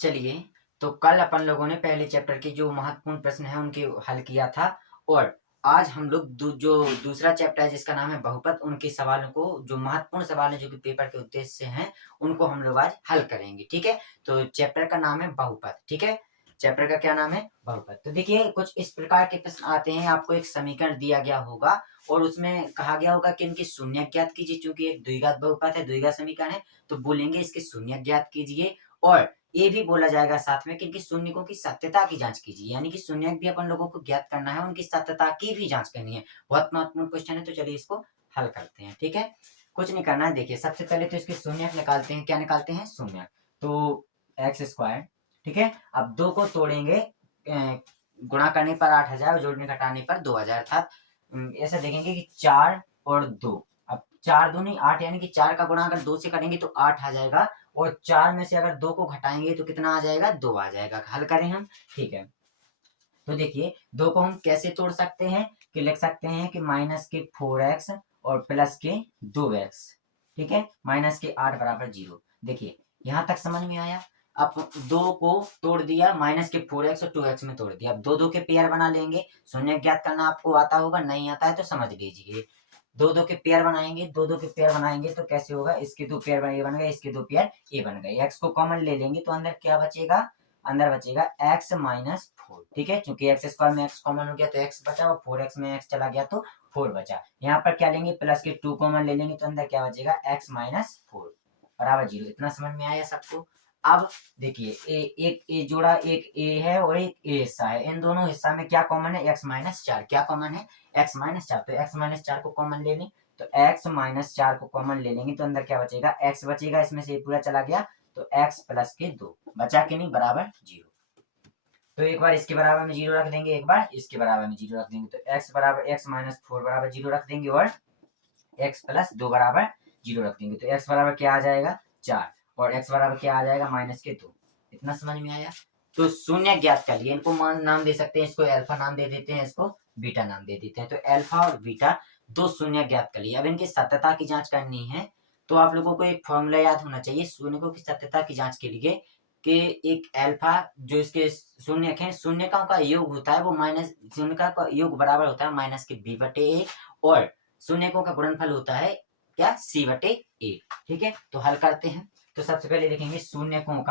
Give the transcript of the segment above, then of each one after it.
चलिए, तो कल अपन लोगों ने पहले चैप्टर के जो महत्वपूर्ण प्रश्न है उनके हल किया था और आज हम लोग जो दूसरा चैप्टर है जिसका नाम है बहुपद, उनके सवालों को, जो महत्वपूर्ण सवाल है जो कि पेपर के उद्देश्य से हैं, उनको हम लोग आज हल करेंगे। ठीक है, तो चैप्टर का नाम है बहुपद। ठीक है, चैप्टर का क्या नाम है? बहुपद। तो देखिए, कुछ इस प्रकार के प्रश्न आते हैं। आपको एक समीकरण दिया गया होगा और उसमें कहा गया होगा कि इनकी शून्य ज्ञात कीजिए। चूंकि एक द्विघात बहुपद है, द्विघात समीकरण है, तो बोलेंगे इसके शून्य ज्ञात कीजिए। और ये भी बोला जाएगा साथ में कि इनकी शून्यकों की सत्यता की जांच कीजिए, यानी कि शून्य भी अपन लोगों को ज्ञात करना है, उनकी सत्यता की भी जांच करनी है। बहुत महत्वपूर्ण क्वेश्चन है, तो चलिए इसको हल करते हैं। ठीक है, कुछ नहीं करना है। देखिए, सबसे पहले तो इसके शून्य निकालते हैं। क्या निकालते हैं? शून्य। तो एक्स स्क्वायर, ठीक है। अब दो को तोड़ेंगे, गुणा करने पर 8,000 और जोड़ने घटाने पर 2,000, अर्थात ऐसा देखेंगे कि 4 और 2। अब 4 दूनी 8, यानी कि 4 का गुणा अगर 2 से करेंगे तो 8 आ जाएगा और 4 में से अगर 2 को घटाएंगे तो कितना आ जाएगा? 2 आ जाएगा। हल करें हम। ठीक है, तो देखिए 2 को हम कैसे तोड़ सकते हैं कि लिख सकते हैं कि माइनस के 4x और प्लस के 2x, ठीक है, माइनस के 8 बराबर 0। देखिए यहां तक समझ में आया। अब 2 को तोड़ दिया, माइनस के 4x और 2x में तोड़ दिया। अब दो दो के पेयर बना लेंगे। शून्य ज्ञात करना आपको आता होगा, नहीं आता है तो समझ लीजिए। दो दो के पेयर बनाएंगे, दो दो के पेयर बनाएंगे तो कैसे होगा? इसके दो पेयर ये बन गए, इसके दो पेयर ये बन गए। x को कॉमन ले लेंगे तो अंदर क्या बचेगा? अंदर बचेगा x माइनस 4। ठीक है, क्योंकि एक्स स्क्वायर में x कॉमन हो गया तो x बचा और 4x में x चला गया तो 4 बचा। यहाँ पर क्या लेंगे? प्लस के 2 कॉमन ले लेंगे तो अंदर क्या बचेगा? x माइनस 4 बराबर 0। इतना समझ में आया सबको? अब देखिए, एक ए जोड़ा, एक ए है और एक ए हिस्सा है। इन दोनों हिस्सा में क्या कॉमन है? x minus 4। क्या कॉमन है? x minus 4। तो x माइनस 4 को कॉमन ले लें, तो x माइनस 4 को कॉमन ले लेंगे तो अंदर क्या बचेगा? x बचेगा, इसमें से पूरा चला गया तो x प्लस के 2 बचा के नहीं, बराबर 0। तो एक बार इसके बराबर में 0 रख देंगे, एक बार इसके बराबर में 0 रख देंगे, तो x बराबर x माइनस 4 बराबर 0 रख देंगे और x प्लस 2 बराबर 0 रख देंगे। तो x बराबर क्या आ जाएगा? 4 और x बराबर क्या आ जाएगा? माइनस के 2। इतना समझ में आया? तो शून्य ज्ञात कर लिए। इनको मान नाम दे सकते हैं, इसको अल्फा नाम दे देते हैं, इसको बीटा नाम दे देते हैं। तो अल्फा और बीटा दो शून्य ज्ञात कर लिए। अब इनकी सत्यता की जांच करनी है, तो आप लोगों को एक फॉर्मूला याद होना चाहिए शून्यकों की सत्यता की जांच के लिए कि एक अल्फा जो इसके शून्यक है, शून्यकों का योग होता है वो माइनस, शून्यका का योग बराबर होता है माइनस के b बटे a और शून्यकों का गुणनफल होता है क्या? c बटे a। ठीक है, तो हल करते हैं। तो सबसे पहले देखेंगे शून्यकों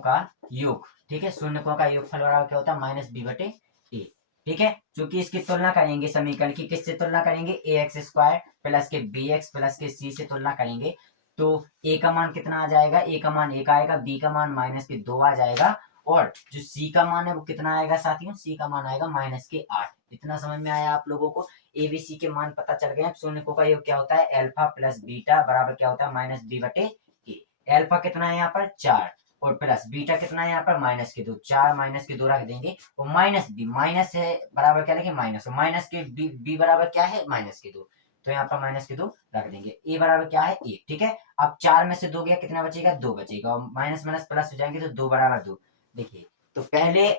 का योग। ठीक है, शून्यकों का योगफल बराबर क्या होता है? माइनस b बटे a। ठीक है, क्योंकि इसकी तुलना करेंगे समीकरण की, किससे तुलना करेंगे? ax स्क्वायर प्लस के bx प्लस के c से तुलना करेंगे। तो a का मान कितना आ जाएगा? a का मान 1 आएगा, b का मान माइनस के 2 आ जाएगा और जो c का मान है वो कितना आएगा साथियों? c का मान आएगा माइनस के 8। इतना समझ में आया आप लोगों को? ए बी सी के मान पता चल गए। शून्यकों का योग क्या होता है? अल्फा प्लस बीटा बराबर क्या होता है? माइनस b बटे a। अल्फा कितना है यहाँ पर? 4 और प्लस बीटा कितना है यहाँ पर? माइनस के 2। 4 माइनस के 2 रख देंगे और माइनस बी, माइनस है बराबर क्या लिखेंगे? माइनस। और माइनस के बी बराबर क्या है? माइनस के 2। तो यहाँ पर माइनस के 2 रख देंगे। ए बराबर क्या है? 1। ठीक है, अब 4 में से 2 गया, कितना बचेगा? 2 बचेगा और माइनस माइनस प्लस हो जाएंगे तो 2 बराबर 2। देखिए, तो पहले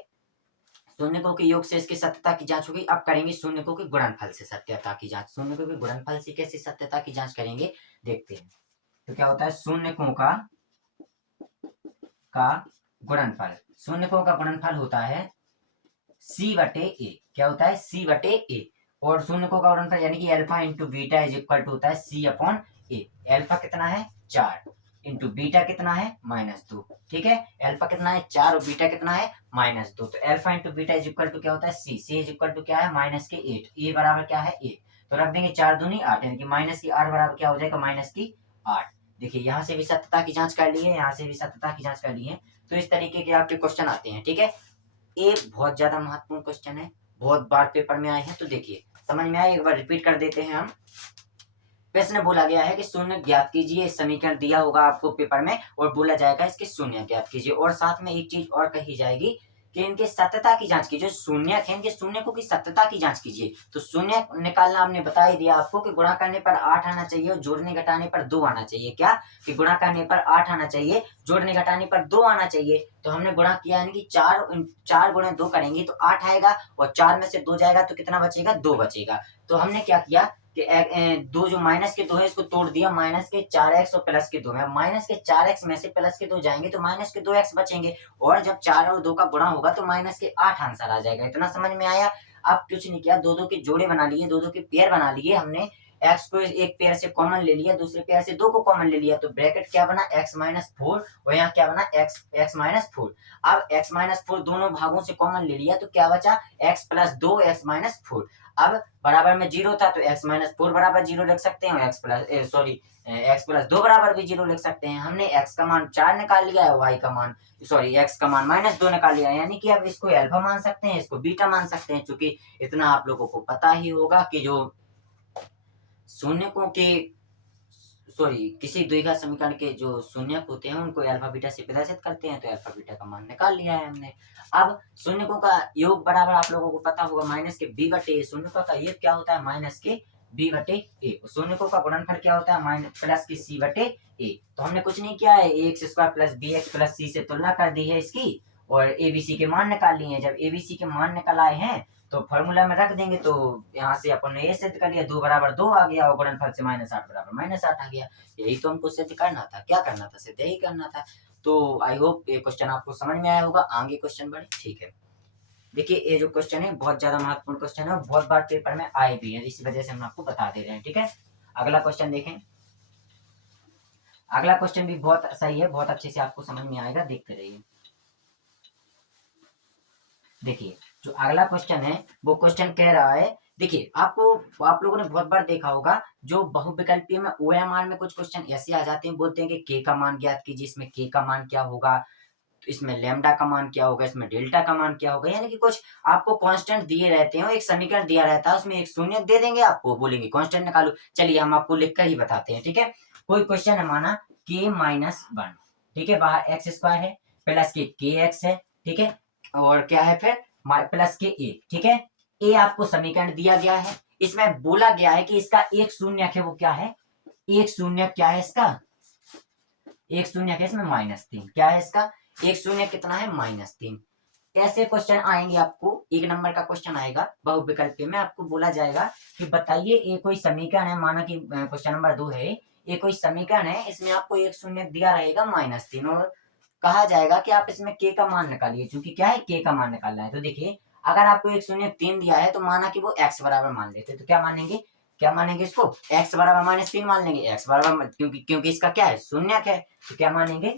शून्यकों के योग से इसकी सत्यता की जांच होगी। अब करेंगे शून्यकों के गुणनफल से सत्यता की जांच। शून्यकों के गुणनफल से कैसे सत्यता की जांच करेंगे, देखते हैं। तो क्या होता है? शून्यकों का गुणनफल, शून्यकों का गुणनफल होता है c बटे a। क्या होता है? c बटे a। और शून्यकों का गुणनफल यानी कि alpha into beta is equal to होता है c अपॉन a। अल्फा कितना है? 4 इंटू बीटा कितना है? माइनस 2। ठीक है, अल्फा कितना है? 4 और बीटा कितना है? माइनस 2। तो alpha into beta is equal to क्या होता है? c इज इक्वल टू क्या है? माइनस के 8। a बराबर क्या है? 1। तो रख देंगे 4 दूनी 8, यानी कि माइनस की 8 बराबर क्या हो जाएगा? माइनस की 8। देखिए, यहाँ से भी सत्यता की जांच कर ली है, यहाँ से भी सत्यता की जांच कर ली है। तो इस तरीके के आपके क्वेश्चन आते हैं। ठीक है, एक बहुत ज्यादा महत्वपूर्ण क्वेश्चन है, बहुत बार पेपर में आए हैं। तो देखिए, समझ में आए? एक बार रिपीट कर देते हैं हम। प्रश्न बोला गया है कि शून्य ज्ञात कीजिए। समीकरण दिया होगा आपको पेपर में और बोला जाएगा इसके शून्य ज्ञात कीजिए। और साथ में एक चीज और कही जाएगी कि इनके सत्यता की जांच कीजिए। शून्य है, इनके शून्यकों की सत्यता की जांच कीजिए। तो शून्य निकालना हमने बता ही दिया आपको कि गुणा करने पर 8 आना चाहिए और जोड़ने घटाने पर 2 आना चाहिए। क्या? कि गुणा करने पर 8 आना चाहिए, जोड़ने घटाने पर 2 आना चाहिए। तो हमने गुणा किया, यानी कि 4 गुणे 2 करेंगे तो 8 आएगा और 4 में से 2 जाएगा तो कितना बचेगा? 2 बचेगा। तो हमने क्या किया? कि दो जो माइनस के दो है इसको तोड़ दिया, माइनस के 4x और प्लस के 2 में। माइनस के 4x में से प्लस के 2 जाएंगे तो माइनस के 2x बचेंगे, और जब 4 और 2 का गुणा होगा तो माइनस के 8 आंसर आ जाएगा। इतना समझ में आया? अब कुछ नहीं किया, दो दो के जोड़े बना लिए, दो दो के पेयर बना लिए हमने। x को एक पेयर से कॉमन ले लिया, दूसरे पेयर से 2 को कॉमन ले लिया, तो ब्रैकेट क्या बना x माइनस 4, और यहाँ क्या बना x माइनस 4। अब x माइनस 4 दोनों भागों से कॉमन ले लिया तो क्या बचा x प्लस 2 x माइनस 4। अब बराबर में 0 था तो x माइनस 4 बराबर 0 लिख सकते हैं, x प्लस 2 बराबर भी 0 लिख सकते हैं। हमने x का मान 4 निकाल लिया है, y का मान x का मान माइनस 2 निकाल लिया है, यानी कि अब इसको अल्फा मान सकते हैं, इसको बीटा मान सकते हैं। क्योंकि इतना आप लोगों को पता ही होगा कि जो शून्यकों के किसी द्विघात समीकरण के जो शून्यक होते हैं उनको अल्फा बीटा से प्रदर्शित करते हैं, तो अल्फा बीटा का मान निकाल लिया है हमने। अब शून्यकों का योग बराबर आप लोगों को पता होगा माइनस के b बटे ए। शून्यकों का योग क्या होता है? माइनस के b बटे ए। शून्यकों का गुणनफल क्या होता है? माइनस प्लस के c बटे ए। तो हमने कुछ नहीं किया है, ax square plus bx plus c से तुलना कर दी है इसकी, और abc के मान निकाल लिए हैं। जब abc के मान निकल आए हैं तो फॉर्मूला में रख देंगे, तो यहाँ से अपन ने ये सिद्ध कर लिया, 2 बराबर 2 आ गया, और गुणनफल से -8 बराबर -8 आ गया। यही तो हमको सिद्ध करना था। क्या करना था? सिद्ध यही करना था। तो आई होप ये क्वेश्चन आपको समझ में आया होगा। आगे क्वेश्चन बढ़े, ठीक है। देखिए ये जो क्वेश्चन है बहुत ज्यादा महत्वपूर्ण क्वेश्चन है, और बहुत बार पेपर में आए भी है, इसी वजह से हम आपको बता दे रहे हैं, ठीक है। अगला क्वेश्चन देखें। अगला क्वेश्चन भी बहुत सही है, बहुत अच्छे से आपको समझ में आएगा, देखते रहिए। देखिए जो अगला क्वेश्चन है वो क्वेश्चन कह रहा है, देखिए आप लोगों ने बहुत बार देखा होगा जो बहुविकल्पीय में ओएमआर में कुछ क्वेश्चन ऐसे आ जाते हैं, बोलते हैं कि के का मान ज्ञात कीजिए, इसमें के का मान क्या होगा, तो इसमें लैम्डा का मान क्या होगा, इसमें डेल्टा का मान क्या होगा, यानी कि कुछ आपको कांस्टेंट दिए रहते हैं, एक समीकरण दिया रहता है, उसमें एक शून्य दे देंगे, आपको बोलेंगे कांस्टेंट निकालो। चलिए हम आपको लिखकर ही बताते हैं, ठीक है। कोई क्वेश्चन है, माना k-1, ठीक है, बाहर एक्स स्क्वायर है, प्लस के एक्स है, ठीक है, और क्या है फिर प्लस के ए, ठीक है। ए आपको समीकरण दिया गया है, इसमें बोला गया है कि इसका एक शून्य है, वो क्या है? एक शून्य क्या है इसका? एक शून्य है इसमें -3। क्या है इसका एक शून्य? कितना है? -3। ऐसे क्वेश्चन आएंगे आपको, एक नंबर का क्वेश्चन आएगा बहुविकल्पीय में, आपको बोला जाएगा कि बताइए ये कोई समीकरण है, माना कि क्वेश्चन नंबर 2 है, ये कोई समीकरण है, इसमें आपको एक शून्य दिया रहेगा -3, और कहा जाएगा कि आप इसमें के का मान निकालिए, क्योंकि क्या है के का मान निकालना है। तो देखिए अगर आपको 103 दिया है तो माना कि वो x बराबर मान लेते, तो क्या मानेंगे? क्या मानेंगे इसको? x बराबर -3 मान लेंगे, x बराबर क्योंकि इसका क्या है? शून्य है, तो क्या मानेंगे?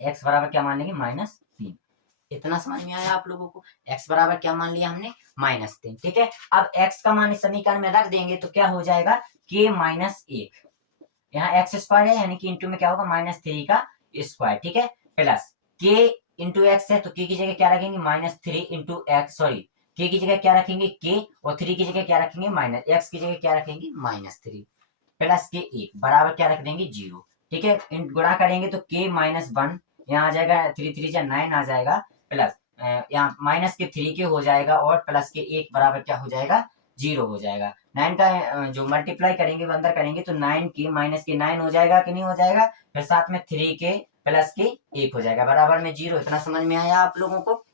x बराबर क्या मान लेंगे? -3। इतना समझ में आया आप लोगों को? x बराबर क्या मान लिया हमने? -3, ठीक है। अब x का मान इस समीकरण में रख देंगे तो क्या हो जाएगा? k-1, यहाँ एक्स स्क्वायर है, यानी कि इंटू में क्या होगा? -3 का स्क्वायर, ठीक है, प्लस के इंटू एक्स है, तो के की जगह क्या रखेंगे? -3 इंटू एक्स, सॉरी, के की जगह क्या रखेंगे? के, और 3 की जगह क्या रखेंगे? एक्स की जगह क्या रखेंगे? -3, प्लस के 1 बराबर क्या रख देंगे? 0, ठीक है। गुणा करेंगे तो k-1 यहाँ आ जाएगा, 3 3 जा 9 आ जाएगा, प्लस यहाँ माइनस के 3 के हो जाएगा, और प्लस के 1 बराबर क्या हो जाएगा? 0 हो जाएगा। 9 का जो मल्टीप्लाई करेंगे वो अंदर करेंगे तो 9 की माइनस के 9 हो जाएगा कि नहीं हो जाएगा? फिर साथ में 3 के प्लस के 1 हो जाएगा, बराबर में 0। इतना समझ में आया आप लोगों को?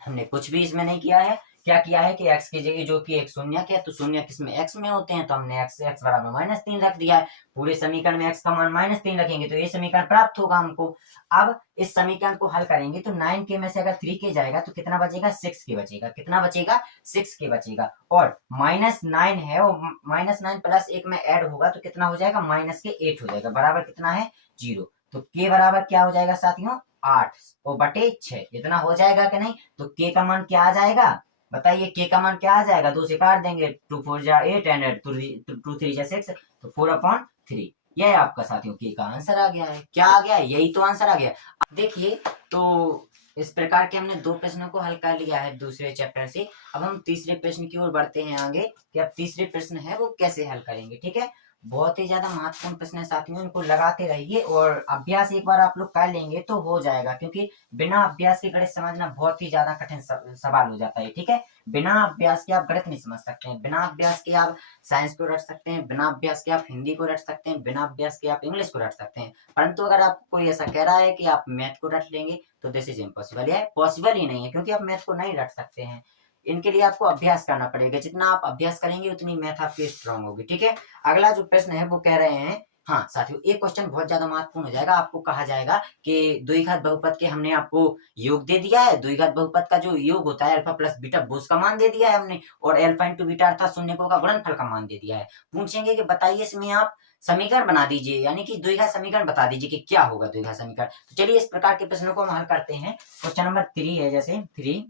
हमने कुछ भी इसमें नहीं किया है। क्या किया है कि x की जगह जो कि एक शून्य है, तो शून्य किसमें? x में होते हैं, तो हमने x बराबर -3 रख दिया है। पूरे समीकरण में x का मान -3 रखेंगे तो ये समीकरण प्राप्त होगा हमको। अब इस समीकरण को हल करेंगे तो 9 के में से अगर 3 के जाएगा तो कितना बचेगा? 6 के बचेगा। कितना बचेगा? 6 के बचेगा। और -9 है, और -9 प्लस 1 में ऐड होगा तो कितना हो जाएगा? -8 हो जाएगा, बराबर कितना है? 0। तो k बराबर क्या हो जाएगा साथियों? 8 और बटे 6। इतना हो जाएगा कि नहीं? तो k का मान क्या आ जाएगा? बताइए k का मान क्या आ जाएगा? 2 से काट देंगे, 2 4 जा 8 एंड 2 3 जा 6, तो 4/3। यह आपका साथियों k का आंसर आ गया है। क्या आ गया? यही तो आंसर आ गया। अब देखिए तो इस प्रकार के हमने 2 प्रश्नों को हल कर लिया है दूसरे चैप्टर से। अब हम तीसरे प्रश्न की ओर बढ़ते हैं आगे, कि अब तीसरे प्रश्न है वो कैसे हल करेंगे, ठीक है। बहुत ही ज्यादा महत्वपूर्ण प्रश्न है साथियों, इनको लगाते रहिए, और अभ्यास एक बार आप लोग कर लेंगे तो हो जाएगा, क्योंकि बिना अभ्यास के गणित समझना बहुत ही ज्यादा कठिन सवाल हो जाता है, ठीक है। बिना अभ्यास के आप गणित नहीं समझ सकते हैं, बिना अभ्यास के आप साइंस को रट सकते हैं, बिना अभ्यास के आप हिंदी को रट सकते हैं, बिना अभ्यास के आप इंग्लिश को रट सकते हैं, परंतु अगर आपको कोई ऐसा कह रहा है कि आप मैथ को रट लेंगे तो दिस इज इम्पॉसिबल। यह पॉसिबल ही नहीं है, क्योंकि आप मैथ को नहीं रट सकते हैं। इनके लिए आपको अभ्यास करना पड़ेगा। जितना आप अभ्यास करेंगे उतनी मैथ आपकी स्ट्रांग होगी। ठीक है, अगला जो प्रश्न है वो कह रहे हैं, हाँ साथियों, एक क्वेश्चन बहुत ज्यादा महत्वपूर्ण हो जाएगा। आपको कहा जाएगा कि द्विघात बहुपद के हमने आपको योग दे दिया है, द्विघात बहुपद का जो योग होता है अल्फा प्लस बीटा, वो उसका मान दे दिया है हमने, और अल्फा इंटू बीटा अर्थात शून्यकों का गुणनफल का मान दे दिया है। पूछेंगे कि बताइए इसमें आप समीकरण बना दीजिए, यानी कि द्विघात समीकरण बता दीजिए कि क्या होगा द्विघात समीकरण। तो चलिए इस प्रकार के प्रश्नों को हम हल करते हैं। क्वेश्चन नंबर 3 है, जैसे 3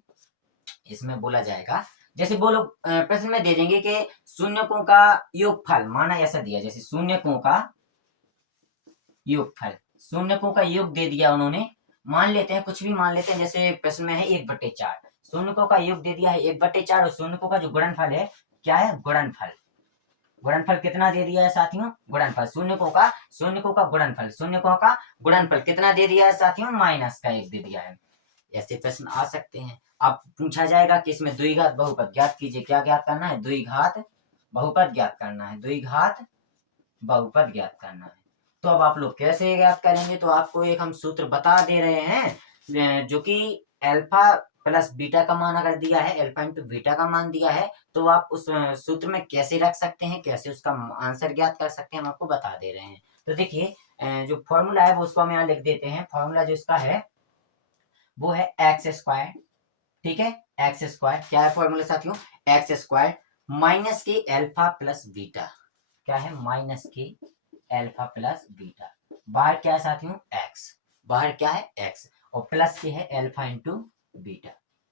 इसमें बोला जाएगा, जैसे वो लोग प्रश्न में दे देंगे कि शून्यकों का योगफल, माना ऐसा दिया, जैसे शून्यकों का योगफल, शून्यकों का योग दे दिया उन्होंने, मान लेते हैं कुछ भी मान लेते हैं, जैसे प्रश्न में है 1/4, शून्यकों का योग दे दिया है 1/4, और शून्यकों का जो गुणनफल है क्या है, गुणनफल। गुणनफल कितना दे दिया है साथियों, गुणनफल शून्यकों का गुणनफल, शून्यकों का गुणनफल कितना दे दिया है साथियों, -1 दे दिया है। ऐसे प्रश्न आ सकते हैं। अब पूछा जाएगा कि इसमें द्विघात बहुपद ज्ञात कीजिए। क्या ज्ञात करना है, द्विघात बहुपद ज्ञात करना है, द्विघात बहुपद ज्ञात करना है। तो अब आप लोग कैसे ज्ञात करेंगे, तो आपको एक हम सूत्र बता दे रहे हैं, जो कि अल्फा प्लस बीटा का मान अगर दिया है, अल्फा इंटू बीटा का मान दिया है, तो आप उस सूत्र में कैसे रख सकते हैं, कैसे उसका आंसर ज्ञात कर सकते हैं, हम आपको बता दे रहे हैं। तो देखिए जो फॉर्मूला है वो उसको हम यहाँ लिख देते हैं। फॉर्मूला जो इसका है वो है x², ठीक है, x²। क्या है फॉर्मूला साथियों, x² माइनस के अल्फा प्लस बीटा, क्या है, माइनस के अल्फा प्लस बीटा, बाहर क्या है साथियों, x, बाहर क्या है x, और प्लस के है अल्फा इंटू बीटा।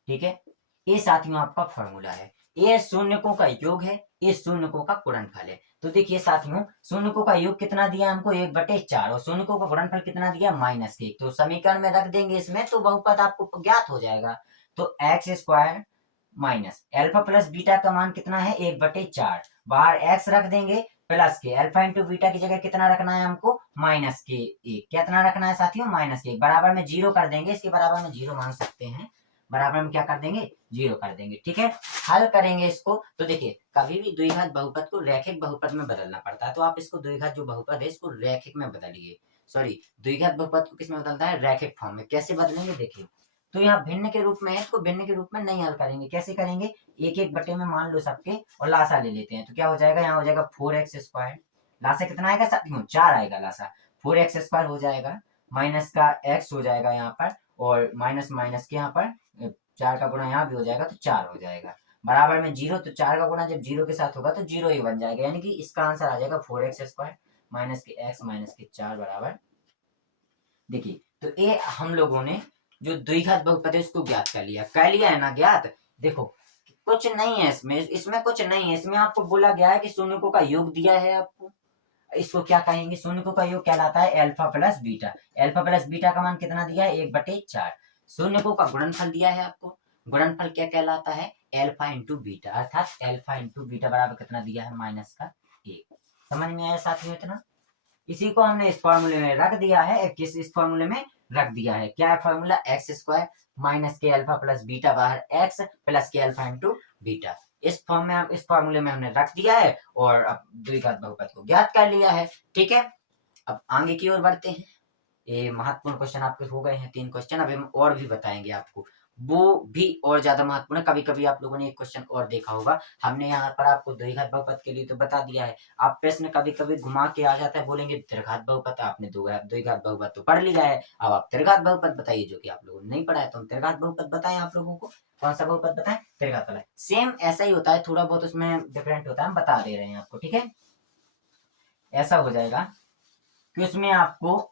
ठीक है, ये साथियों आपका फॉर्मूला है। ये शून्यकों का योग है, ये शून्यकों का गुणनफल है। तो देखिए साथियों, शून्यकों का योग कितना दिया हमको, 1/4, और शून्यकों का गुणनफल कितना दिया, -1। तो समीकरण में रख देंगे इसमें, तो बहुपद आपको ज्ञात हो जाएगा। तो x² minus alpha plus beta का मान कितना है, 1/4, बाहर x रख देंगे, प्लस के अल्फा इंटू बीटा की जगह कितना रखना है हमको, -1। कितना रखना है साथियों, -1, बराबर में 0 कर देंगे, इसके बराबर में 0 मान सकते हैं, बराबर में क्या कर देंगे, 0 कर देंगे। ठीक है, हल करेंगे इसको। तो देखिए कभी भी द्विघात बहुपद को रैखिक बहुपद में बदलना पड़ता है, तो आप इसको द्विघात जो बहुपद है इसको रैखिक में बदलिए, सॉरी द्विघात बहुपद को किस में बदलता है, रैखिक फॉर्म में। कैसे बदलेंगे देखिए, तो यहाँ भिन्न के रूप में है, इसको भिन्न के रूप में नहीं हल करेंगे। कैसे करेंगे, 1/1 में मान लो सबके, और लासा ले लेते हैं, तो क्या हो जाएगा, यहाँ हो जाएगा 4x², लासा कितना आएगा साथियों, 4 आएगा लासा, 4x² हो जाएगा, माइनस का x हो जाएगा यहाँ पर, और माइनस माइनस के यहाँ पर 4 का गुणा यहाँ भी हो जाएगा, तो 4 हो जाएगा, बराबर में 0। तो 4 का गुणा जब 0 के साथ होगा तो 0 ही बन जाएगा, यानी कि इसका आंसर आ जाएगा 4x² माइनस के x माइनस के 4 बराबर। देखिए तो ये हम लोगों ने जो द्विघात बहुपद है उसको ज्ञात कर लिया है ना ज्ञात। देखो कुछ नहीं है इसमें, इसमें कुछ नहीं है, इसमें आपको बोला गया है कि शून्यकों का योग दिया है आपको, इसको क्या कहेंगे, शून्यकों का योग कहलाता है alpha plus beta. Alpha plus beta का मान कितना दिया है, 1/4। शून्यकों का गुणनफल दिया है आपको, गुणनफल क्या कहलाता है, अल्फा इंटू बीटा, अर्थात अल्फा इंटू बीटा बराबर कितना दिया है, -1। समझ में आया साथियों इतना, इसी को हमने इस फॉर्मूले में रख दिया है, किस इस फॉर्मूले में रख दिया है, क्या है फॉर्मूला, x² माइनस के अल्फा प्लस बीटा, बाहर x प्लस के अल्फा इंटू बीटा, इस फॉर्म में, इस फॉर्मूले में हमने रख दिया है, और अब द्विघात बहुपद को ज्ञात कर लिया है। ठीक है, अब आगे की ओर बढ़ते हैं। ये महत्वपूर्ण क्वेश्चन आपके हो गए हैं 3 क्वेश्चन, अभी हम और भी बताएंगे आपको, वो भी और ज्यादा महत्वपूर्ण है। कभी कभी आप लोगों ने एक क्वेश्चन और देखा होगा, हमने यहाँ पर आपको द्विघात बहुपद के लिए तो बता दिया है, आप प्रश्न कभी कभी घुमा के आ जाता है, बोलेंगे त्रिघात बहुपद, आपने द्विघात बहुपद तो पढ़ लिया है, अब आप त्रिघात बहुपद बताइए, जो कि आप लोगों ने नहीं पढ़ा है। तो हम त्रिघात बहुपद बताएं आप लोगों को, कौन सा बहुपद बताएं, त्रिघात वाला। सेम ऐसा ही होता है, थोड़ा बहुत उसमें डिफरेंट होता है, हम बता दे रहे हैं आपको। ठीक है, ऐसा हो जाएगा कि उसमें आपको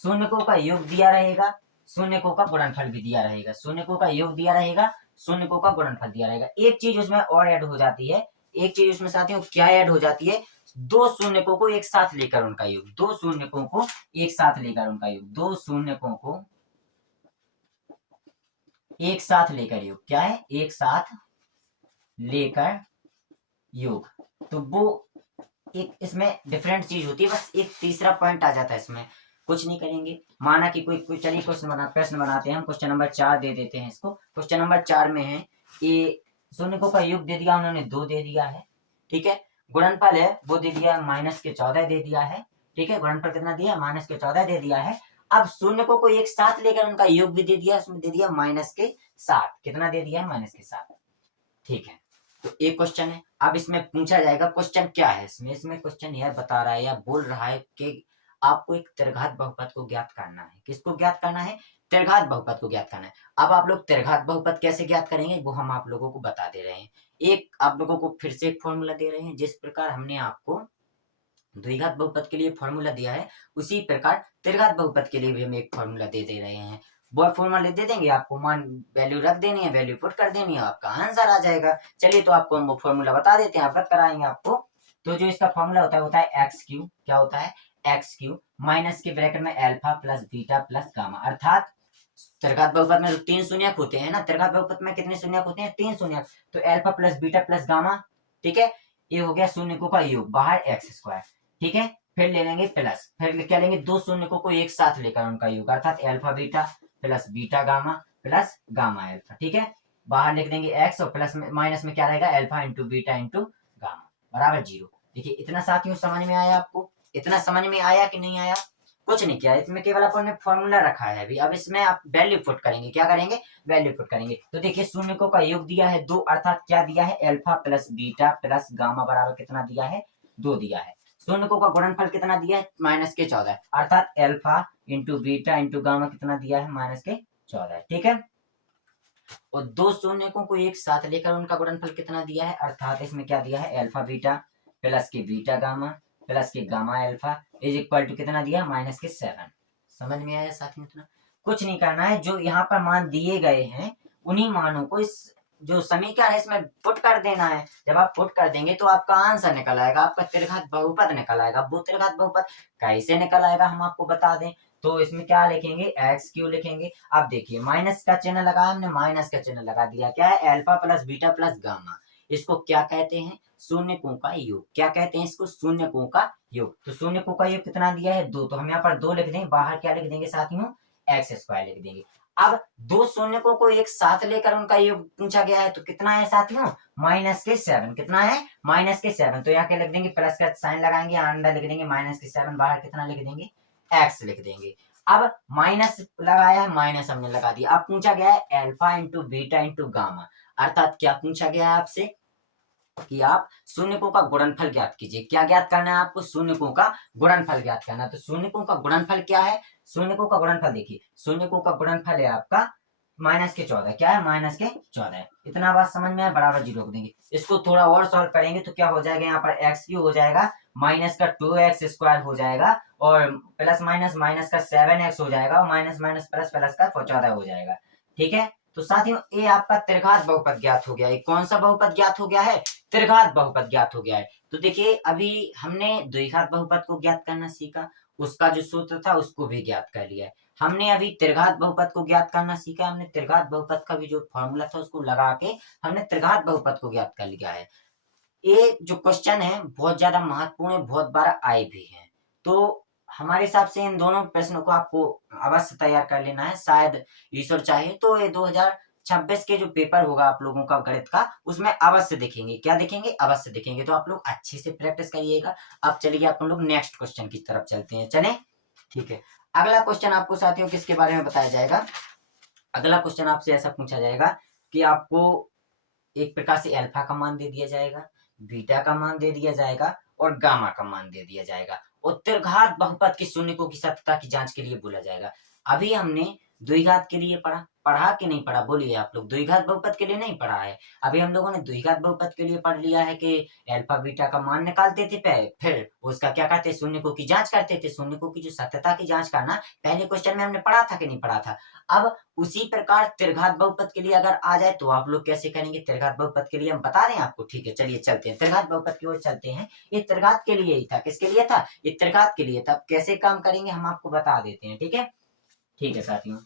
शून्यकों का योग दिया रहेगा, शून्यकों का गुणनफल भी दिया रहेगा, शून्यकों का योग दिया रहेगा, शून्यकों का गुणनफल दिया रहेगा। एक चीज उसमें और ऐड हो जाती है, एक चीज उसमें साथियों क्या ऐड हो जाती है, दो शून्यकों को एक साथ लेकर उनका योग, दो शून्यकों को एक साथ लेकर उनका योग, दो शून्यकों को एक साथ लेकर योग, क्या है, एक साथ लेकर योग। तो वो एक इसमें डिफरेंट चीज होती है, बस एक तीसरा पॉइंट आ जाता है इसमें, कुछ नहीं करेंगे। माना कि कोई चलिए प्रश्न बनाते हैं हम, क्वेश्चन नंबर 4 दे देते हैं इसको। क्वेश्चन नंबर 4 में है, ये शून्यकों का योग दे दिया उन्होंने 2 दे दिया है, ठीक है, गुणनफल है वो दे दिया -14 दे दिया है, ठीक है, गुणनफल कितना दिया, -14 दे दिया है, अब शून्य को कोई एक साथ लेकर उनका योग भी दे दिया, उसमें दे दिया -7। कितना दे दिया है? -7। ठीक है, तो एक क्वेश्चन है। अब इसमें पूछा जाएगा क्वेश्चन क्या है, इसमें क्वेश्चन यह बता रहा है या बोल रहा है कि आपको एक त्रिघात बहुपद को ज्ञात करना है। किसको ज्ञात करना है? त्रिघात बहुपद को ज्ञात करना है। अब आप लोग त्रिघात बहुपद कैसे ज्ञात करेंगे वो हम आप लोगों को बता दे रहे हैं। एक आप लोगों को फिर से एक फॉर्मूला दे रहे हैं, जिस प्रकार हमने आपको द्विघात बहुपद के लिए फॉर्मूला दिया है, उसी प्रकार त्रिघात बहुपद के लिए भी हम एक फॉर्मूला दे रहे हैं। वो फॉर्मूला दे देंगे, आपको मान वैल्यू रख देनी है, वैल्यू पुट कर देनी है, आपका आंसर आ जाएगा। चलिए तो आपको हम वो फॉर्मूला बता देते हैं, अवगत कराएंगे आपको। तो जो इसका फॉर्मूला होता है एक्स क्यू। क्या होता है? एक्स क्यू माइनस के ब्रैकेट में alpha plus beta plus gamma, अर्थात त्रिघात बहुपद में तो 3 शून्यक होते हैं ना। त्रिघात बहुपद में कितने शून्यक होते हैं? 3 शून्यक। तो alpha plus beta plus gamma, ठीक है, ये हो गया शून्यकों का योग, बाहर x²। ठीक है, फिर ले लेंगे प्लस, फिर क्या लेंगे? 2 शून्यकों को एक साथ लेकर उनका योग, अर्थात alpha beta plus beta gamma plus gamma alpha. ठीक है, बाहर लिख देंगे x और प्लस में माइनस में क्या रहेगा? Alpha into beta into gamma बराबर 0। देखिए इतना साथियों समझ में आया आपको? इतना समझ में आया कि नहीं आया? कुछ नहीं किया, इसमें केवल अपन ने फॉर्मूला रखा है अभी। अब इसमें आप वैल्यू पुट करेंगे। क्या करेंगे? वैल्यू पुट करेंगे। तो देखिए शून्यकों का योग दिया है 2, अर्थात क्या दिया है? Alpha plus beta plus gamma बराबर कितना दिया है? 2 दिया है। शून्यकों का गुणनफल कितना दिया है? -14, अर्थात alpha into beta into gamma कितना दिया है? -14। ठीक है, और 2 शून्यकों को एक साथ लेकर उनका गुणनफल कितना दिया है? अर्थात इसमें क्या दिया है? अल्फा बीटा प्लस के बीटा गामा प्लस के gamma alpha is equal to कितना दिया? -7। समझ में आया साथियों? इतना कुछ नहीं करना है, जो यहाँ पर मान दिए गए हैं उन्हीं मानों को इस जो समीकरण है इसमें पुट कर देना है। जब आप पुट कर देंगे तो आपका आंसर निकल आएगा, आपका त्रिघात बहुपद निकल आएगा। वो त्रिघात बहुपद कैसे निकल आएगा हम आपको बता दें। तो इसमें क्या लिखेंगे? एक्स क्यू लिखेंगे। अब देखिए माइनस का चिन्ह लगाया हमने, माइनस का चिन्ह लगा दिया। क्या है? Alpha plus beta plus gamma. इसको क्या कहते हैं? शून्यकों का योग। क्या कहते हैं इसको? शून्यकों का योग। तो शून्यकों का योग कितना दिया है? 2। तो हम यहाँ पर 2 लिख देंगे, बाहर क्या लिख देंगे साथियों? x² लिख देंगे। अब 2 शून्यकों को एक साथ लेकर उनका योग पूछा गया है, तो कितना है साथियों? -7। कितना है? -7। तो यहाँ क्या लिख देंगे? प्लस का साइन लगाएंगे, अंडर लिख देंगे -7, बाहर कितना लिख देंगे? x लिख देंगे। अब माइनस लगाया है, माइनस हमने लगा दिया। अब पूछा गया है alpha into beta into gamma, अर्थात क्या पूछा गया है आपसे? कि आप शून्यकों का गुणनफल ज्ञात कीजिए। क्या ज्ञात करना है आपको? शून्यकों का गुणनफल ज्ञात करना है। तो शून्यकों का गुणनफल क्या है? शून्यकों का गुणनफल देखिए, शून्यकों का गुणनफल है आपका -14। क्या है? -14। इतना बात समझ में है? बराबर 0 रख देंगे। इसको थोड़ा और सॉल्व करेंगे तो क्या हो जाएगा? यहाँ पर x³ हो जाएगा, माइनस का 2x² हो जाएगा, और प्लस माइनस माइनस का 7x हो जाएगा, और माइनस माइनस प्लस प्लस का 14 हो जाएगा। ठीक है, तो साथियों ये आपका त्रिघात बहुपद ज्ञात हो गया है। कौन सा बहुपद ज्ञात हो गया है? त्रिघात बहुपद ज्ञात हो गया है। तो देखिए अभी हमने द्विघात बहुपद को ज्ञात करना सीखा, उसका जो सूत्र था उसको भी ज्ञात कर लिया है। हमने अभी त्रिघात बहुपद को ज्ञात करना सीखा, हमने त्रिघात बहुपद का भी जो फॉर्मूला था उसको लगा के हमने त्रिघात बहुपद को ज्ञात कर लिया है। ये जो क्वेश्चन है बहुत ज्यादा महत्वपूर्ण है, बहुत बार आए भी है। तो हमारे हिसाब से इन दोनों प्रश्नों को आपको अवश्य तैयार कर लेना है। शायद ईश्वर चाहे तो ये 2026 के जो पेपर होगा आप लोगों का गणित का, उसमें अवश्य दिखेंगे। क्या दिखेंगे? अवश्य दिखेंगे। तो आप लोग अच्छे से प्रैक्टिस करिएगा। अब चलिए अपन लोग नेक्स्ट क्वेश्चन की तरफ चलते हैं। चलें, ठीक है। अगला क्वेश्चन आपको साथियों किसके बारे में बताया जाएगा? अगला क्वेश्चन आपसे ऐसा पूछा जाएगा कि आपको एक प्रकार से अल्फा का मान दे दिया जाएगा, बीटा का मान दे दिया जाएगा, और गामा का मान दे दिया जाएगा, और त्रिघात बहुपद के शून्यकों की सत्यता की जांच के लिए बोला जाएगा। अभी हमने द्विघात के लिए पढ़ा कि नहीं पढ़ा? बोलिए आप लोग। द्विघात बहुपद के लिए नहीं पढ़ा है। अभी हम लोगों ने द्विघात बहुपद के लिए पढ़ लिया है कि अल्फा बीटा का मान निकालते थे, फिर उसका क्या करते? शून्यकों की जांच करते थे। शून्यकों की जो सत्यता की जांच करना पहले क्वेश्चन में हमने पढ़ा था कि नहीं पढ़ा था? अब उसी प्रकार त्रिघात बहुपद के लिए अगर आ जाए तो आप लोग कैसे करेंगे? त्रिघात बहुपद के लिए हम बता रहे हैं आपको। ठीक है, चलिए चलते हैं त्रिघात बहुपद की ओर चलते हैं। ये त्रिघात के लिए ही था। किसके लिए था? ये त्रिघात के लिए था। अब कैसे काम करेंगे हम आपको बता देते हैं। ठीक है, ठीक है साथियों,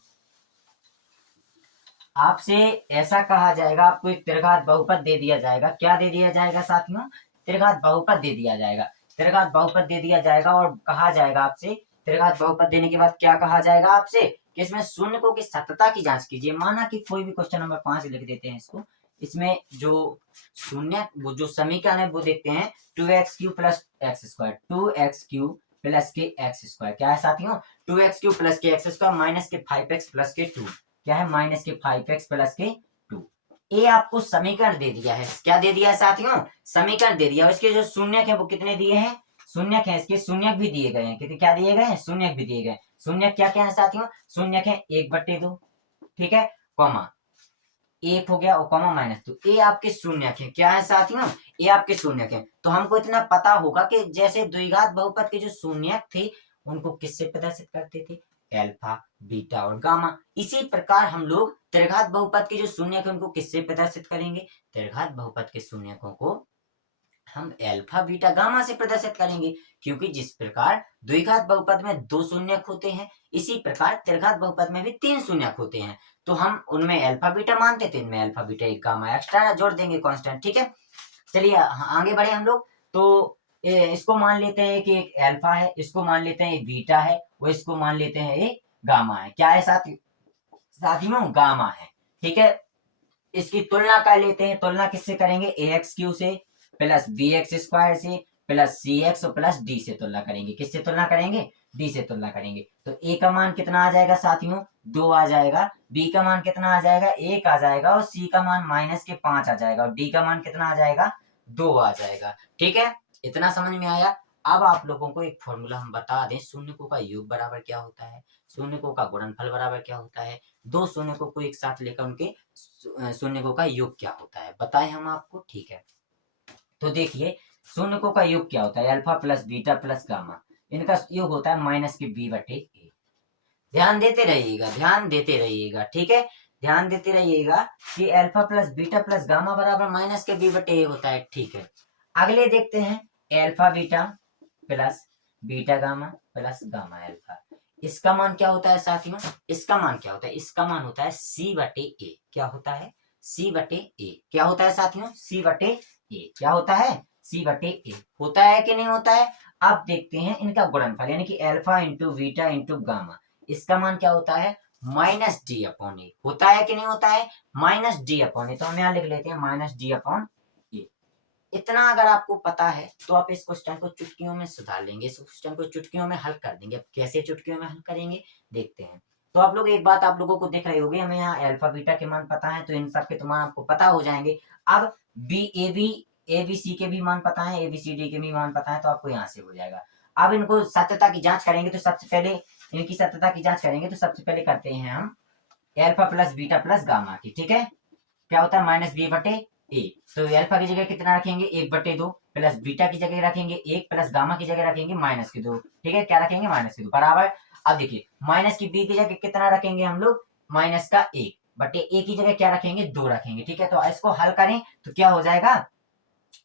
आपसे ऐसा कहा जाएगा, आपको एक त्रिघात बहुपद दे दिया जाएगा। क्या दे दिया जाएगा साथियों? त्रिघात बहुपद दे दिया जाएगा। त्रिघात बहुपद दे दिया जाएगा और कहा जाएगा आपसे, त्रिघात बहुपद देने के बाद क्या कहा जाएगा आपसे कि इसमें शून्यकों की सत्यता की जांच कीजिए। माना कि कोई भी क्वेश्चन नंबर 5 लिख देते हैं इसको, इसमें जो शून्य वो जो समीकरण है वो देखते हैं 2x³ plus x², 2x³ plus के एक्स स्क्वायर, क्या है साथियों 2x³ प्लस के एक्स स्क्वायर माइनस के 5x प्लस के 2, क्या है माइनस के 5x प्लस के 2। ये आपको समीकरण दे दिया है, क्या दे दिया है साथियों, समीकरण दे दिया। इसके जो शून्यक है वो कितने दिए हैं, शून्यक है, इसके शून्यक भी दिए गए हैं, कितने क्या दिए गए हैं, शून्यक भी दिए गए। शून्यक क्या क्या है साथियों, शून्यक है 1/2, ठीक है, कॉमा 1 हो गया और कॉमा -2, ये आपके शून्यक है, क्या है साथियों, ये आपके शून्यक है। तो हमको इतना पता होगा कि जैसे द्विघात बहुपद के जो शून्यक थे उनको किससे प्रदर्शित करते थे, अल्फा बीटा और गामा। इसी प्रकार हम लोग त्रिघात बहुपद के जो शून्यक है उनको किससे प्रदर्शित करेंगे, त्रिघात बहुपद के शून्यकों को हम अल्फा बीटा गामा से प्रदर्शित करेंगे, क्योंकि जिस प्रकार द्विघात बहुपद में 2 शून्यक होते हैं, इसी प्रकार त्रिघात बहुपद में भी 3 शून्यक होते हैं। तो हम उनमें अल्फा बीटा मानते थे, इनमें अल्फा बीटा एक गामा एक्स्ट्रा जोड़ देंगे कांस्टेंट, ठीक है। चलिए आगे बढ़े हम लोग। तो इसको मान लेते हैं कि एक अल्फा है, इसको मान लेते हैं एक बीटा है, वो इसको मान लेते हैं एक गामा है, क्या है साथियों गामा है, ठीक है। इसकी तुलना कर लेते हैं, तुलना किससे करेंगे, ax³ से प्लस bx² से प्लस cx और प्लस d से तुलना करेंगे, किससे तुलना करेंगे, d से तुलना करेंगे। तो a का मान कितना आ जाएगा साथियों 2 आ जाएगा, b का मान कितना आ जाएगा 1 आ जाएगा और c का मान -5 आ जाएगा और d का मान कितना आ जाएगा 2 आ जाएगा, ठीक है। इतना समझ में आया। अब आप लोगों को एक फॉर्मूला हम बता दें, शून्यकों का योग बराबर क्या होता है, शून्यकों का गुणनफल बराबर क्या होता है, दो शून्यकों को एक साथ लेकर उनके शून्यकों का योग क्या होता है बताएं हम आपको, ठीक है। तो देखिए शून्यकों का योग क्या होता है, alpha plus beta plus gamma, इनका योग होता है -b/a। ध्यान देते रहिएगा, ध्यान देते रहिएगा, ठीक है, ध्यान देते रहिएगा कि alpha plus beta plus gamma बराबर -b/a होता है, ठीक है। अगले देखते हैं alpha beta plus beta gamma plus gamma alpha, इसका मान क्या होता है साथियों, इसका मान क्या होता है, इसका मान होता है c/a, क्या होता है c/a, क्या होता है साथियों c/a, क्या होता है c/a, होता है कि नहीं होता है। अब देखते हैं इनका गुणनफल, यानी कि alpha into beta into gamma, इसका मान क्या होता है -d/a, होता है कि नहीं होता है -d/a। तो हम यहाँ लिख लेते हैं -d/a। इतना अगर आपको पता है तो आप इस क्वेश्चन को चुटकियों में सुधार लेंगे, इस क्वेश्चन को चुटकियों में हल कर देंगे। अब कैसे चुटकियों में हल करेंगे देखते हैं। तो आप लोग एक बात आप लोगों को दिख रही होगी, हमें यहाँ अल्फा बीटा के मान पता है तो इन सब के तो मान आपको पता हो जाएंगे। अब ABC के भी मान पता है, ABCD के भी मान पता है, तो आपको यहाँ से हो जाएगा। अब इनको सत्यता की जांच करेंगे, तो सबसे पहले इनकी सत्यता की जांच करेंगे, तो सबसे पहले करते हैं हम alpha plus beta plus gamma की, ठीक है। क्या होता है -b/a। तो अल्फा की जगह कितना रखेंगे 1/2 प्लस बीटा की जगह रखेंगे 1 प्लस गामा की जगह रखेंगे -2, ठीक है, क्या रखेंगे -2 बराबर। अब देखिए माइनस की b की जगह कितना रखेंगे हम लोग -1/a की जगह क्या रखेंगे 2 रखेंगे, ठीक है। तो इसको हल करें तो क्या हो जाएगा,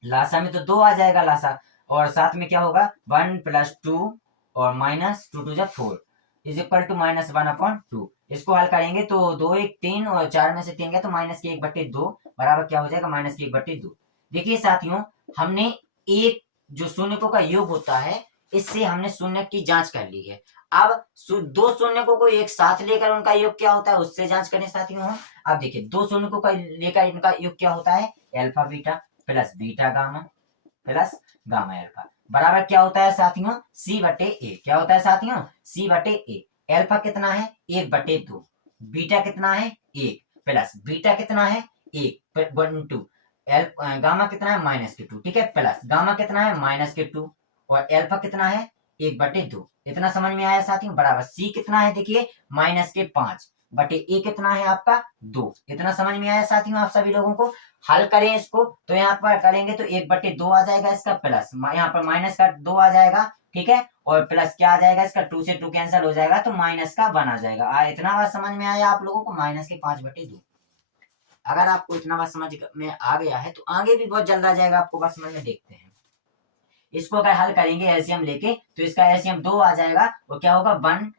लासा में तो 2 आ जाएगा लासा, और साथ में क्या होगा 1 + 2 और -2 2 4 = -1/2। इसको हल करेंगे तो 2 1 3 और 4 में से 3 गया तो -1/2 बराबर क्या हो जाएगा -1/2। देखिए साथियों हमने एक जो शून्यकों का योग होता है इससे हमने शून्य की जांच कर ली है। अब दो शून्यकों को एक साथ लेकर उनका योग क्या होता है उससे जांच करें साथियों हम। अब देखिए दो शून्यकों का लेकर इनका योग क्या होता है alpha beta plus beta gamma plus gamma alpha बराबर क्या होता है साथियों c/a। क्या होता है साथियों c/a। अल्फा कितना है 1/2, बीटा कितना है 1 प्लस बीटा कितना है 1/2, गामा कितना है -2, ठीक है, प्लस गामा कितना है -2 और अल्फा कितना है 1/2। इतना समझ में आया साथियों, बराबर c कितना है देखिए -5/a कितना है आपका 2। इतना समझ में आया साथियों आप सभी लोगों को। हल करें इसको तो यहाँ पर करेंगे तो 1/2 आ जाएगा इसका, प्लस यहाँ पर माइनस का 2 आ जाएगा, ठीक है, और प्लस क्या आ जाएगा इसका 2 से 2 कैंसिल हो जाएगा तो -1 आ जाएगा। इतना बात समझ में आया आप लोगों को -5/2। अगर आपको इतना बात समझ में आ गया है तो आगे भी बहुत जल्द आ जाएगा आपको बात समझ में। देखते हैं इसको अगर हल करेंगे एलसीएम लेके तो इसका एलसीएम 2 आ जाएगा और क्या होगा 1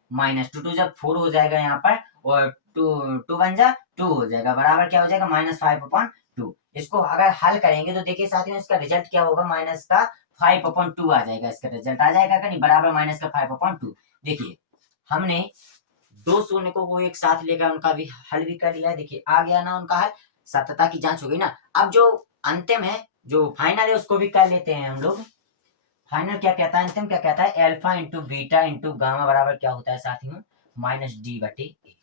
- 2 2 जब 4 हो जाएगा यहाँ पर और 2 2 1 जा 2 हो जाएगा बराबर क्या हो जाएगा -5/2। इसको अगर हल करेंगे तो देखिए साथियों इसका रिजल्ट क्या होगा -5/2 आ जाएगा, इसका रिजल्ट आ जाएगा कि नहीं बराबर -5/2। देखिए हमने दो शून्यकों को एक साथ लेकर उनका भी हल भी कर लिया है। देखिए आ गया ना उनका हल, सत्यता की जांच हो गई ना। अब जो अंतिम है जो फाइनल है उसको भी कर लेते हैं हम लोग। फाइनल क्या कहता है, अंतिम क्या कहता है, alpha into beta into gamma बराबर क्या होता है साथियों, माइनस डी बटे ए।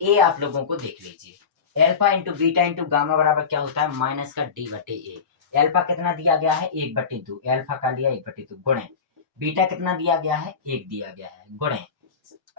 ए आप लोगों को देख लीजिए, alpha into beta into gamma बराबर क्या होता है, माइनस का डी बटे ए। अल्फा कितना दिया गया है, 1/2, अल्फा का लिया 1/2 गुणे, बीटा कितना दिया गया है, 1 दिया गया है गुणे,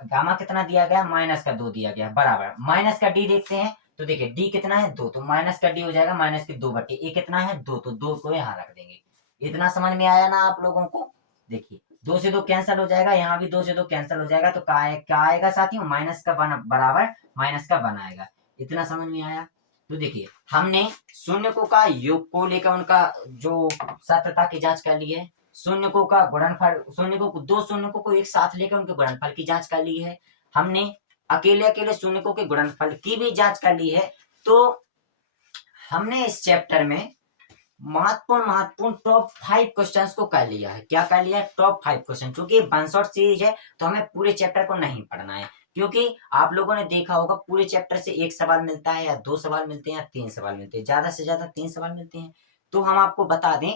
गामा कितना दिया गया, माइनस का 2 दिया गया बराबर, माइनस का डी देखते हैं तो देखिए डी कितना है 2, तो माइनस का डी हो जाएगा माइनस के 2/ए कितना है 2, तो 2 को यहाँ रख देंगे। इतना समझ में आया ना आप लोगों को। देखिए 2 से 2 कैंसिल हो जाएगा, यहाँ भी 2 से 2 कैंसिल हो जाएगा, तो क्या आएगा साथियों, माइनस का बराबर माइनस का वन आएगा। इतना समझ में आया। तो देखिए हमने शून्यकों का योग को लेकर उनका जो सत्यता की जांच कर ली है, शून्यकों का गुणनफल, शून्यकों को, दो शून्यकों को एक साथ लेकर उनके गुणनफल की जांच कर ली है, हमने अकेले अकेले शून्यकों के गुणनफल की भी जांच कर ली है। तो हमने इस चैप्टर में महत्वपूर्ण टॉप 5 क्वेश्चंस को कर लिया है। क्या कर लिया है, टॉप 5 क्वेश्चन। क्योंकि वन शॉट सीरीज है तो हमें पूरे चैप्टर को नहीं पढ़ना है, क्योंकि आप लोगों ने देखा होगा पूरे चैप्टर से एक सवाल मिलता है या 2 सवाल मिलते हैं या 3 सवाल मिलते हैं, ज्यादा से ज्यादा 3 सवाल मिलते हैं। तो हम आपको बता दें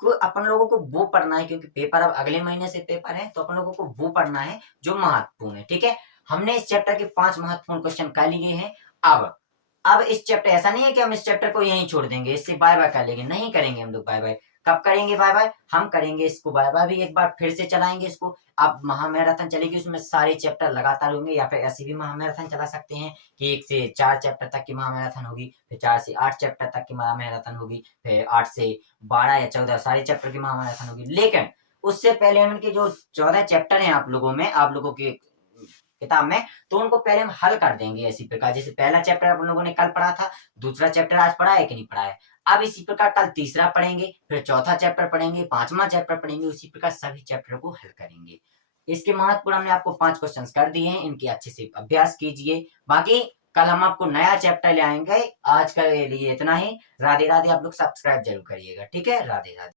को अपन लोगों को वो पढ़ना है, क्योंकि पेपर अब अगले महीने से पेपर है, तो अपन लोगों को वो पढ़ना है जो महत्वपूर्ण है। ठीक है, हमने इस चैप्टर के 5 महत्वपूर्ण क्वेश्चन कर लिए हैं। अब इस चैप्टर, ऐसा नहीं है कि हम इस चैप्टर को यहीं छोड़ देंगे, इससे बाय बाय कर लेंगे, नहीं करेंगे हम लोग बाय बाय। कब करेंगे बाय बाय, हम करेंगे इसको बाय बाय भी एक बार फिर से चलाएंगे इसको। अब महामैराथन चलेगी, उसमें सारे चैप्टर लगातार होंगे, या फिर ऐसी भी महामैराथन चला सकते हैं कि 1 से 4 चैप्टर तक की महामैराथन होगी, फिर 4 से 8 चैप्टर तक की महामैराथन होगी, फिर 8 से 12 या 14 सारे चैप्टर की महामैराथन होगी। लेकिन उससे पहले हम इनके जो 14 चैप्टर हैं आप लोगों के किताब में, तो उनको पहले हम हल कर देंगे इसी प्रकार। जैसे पहला चैप्टर आप लोगों ने कल पढ़ा था, दूसरा चैप्टर आज पढ़ा है कि नहीं पढ़ा है, अब इसी प्रकार कल तीसरा पढ़ेंगे, फिर चौथा चैप्टर पढ़ेंगे, पांचवा चैप्टर पढ़ेंगे, उसी प्रकार सभी चैप्टर को हल करेंगे। इसके महत्वपूर्ण हमने आपको 5 क्वेश्चन कर दिए हैं, इनकी अच्छे से अभ्यास कीजिए। बाकी कल हम आपको नया चैप्टर ले आएंगे। आज के लिए इतना ही। राधे राधे। आप लोग सब्सक्राइब जरूर करिएगा। ठीक है, राधे राधे।